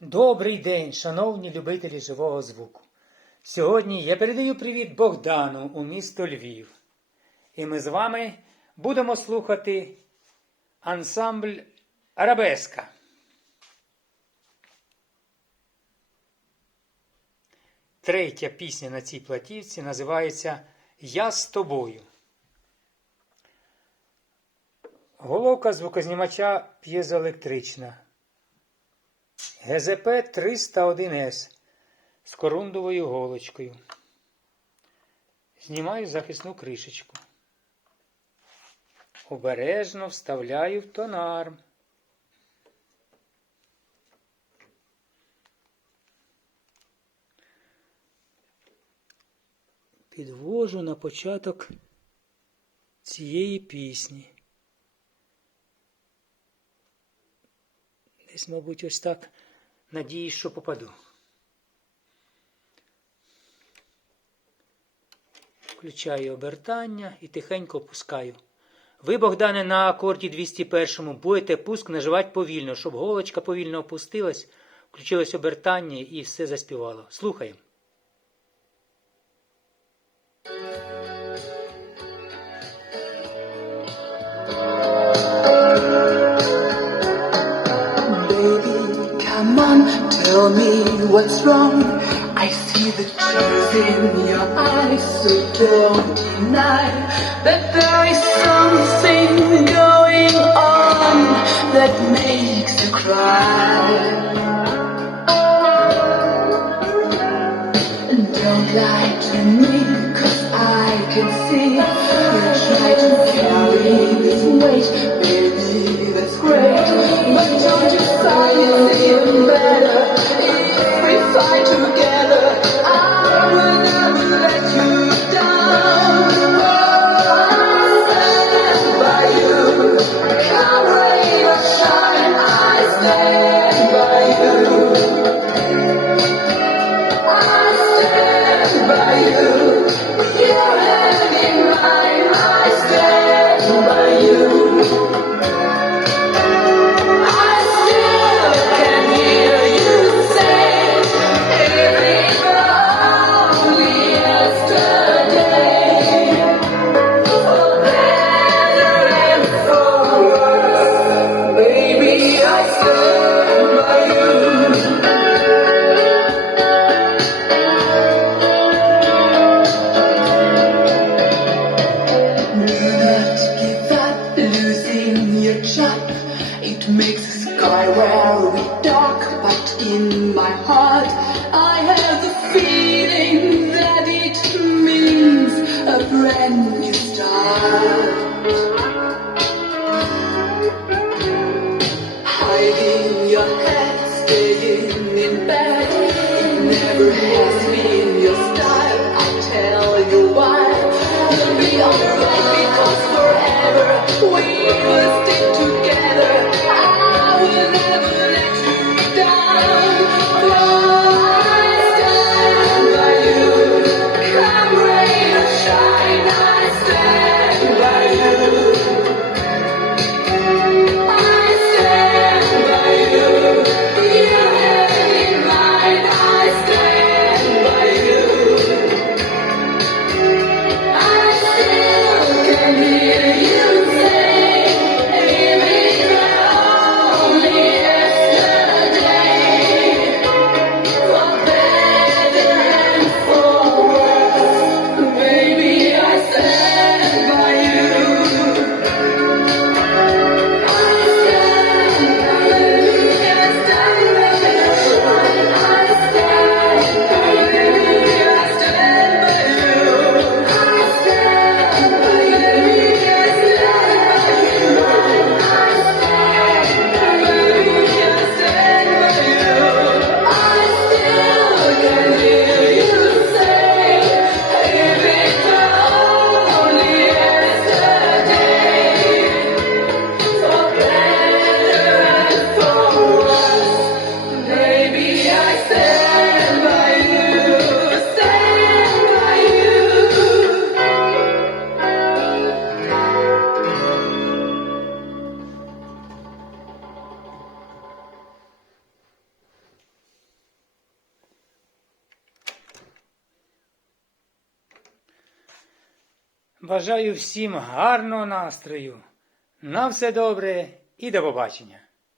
Добрий день, шановні любителі живого звуку. Сьогодні я передаю привіт Богдану у місто Львів. І ми з вами будемо слухати ансамбль Арабеска. Третя пісня на цій платівці називається Я з тобою. Головка звукознімача п'єзоелектрична. ГЗП 301С з корундовою голочкою. Знімаю захисну кришечку. Обережно вставляю в тонарм. Підвожу на початок цієї пісні. Десь, мабуть, ось так надіюсь, що попаду. Включаю обертання і тихенько опускаю. Ви, Богдане, на акорді 201 будете пуск наживати повільно, щоб голочка повільно опустилась, включилось обертання і все заспівало. Слухаємо. On, tell me what's wrong. I see the tears in your eyes, so don't deny that there is something going on that makes you cry. By you. Job. It makes the sky very dark, but in my heart I have the feeling that it means a brand new start. Hiding your head, staying in bed. It never has been your style. I tell you why. You'll be alright because forever we Бажаю всім гарного настрою. На все добре і до побачення.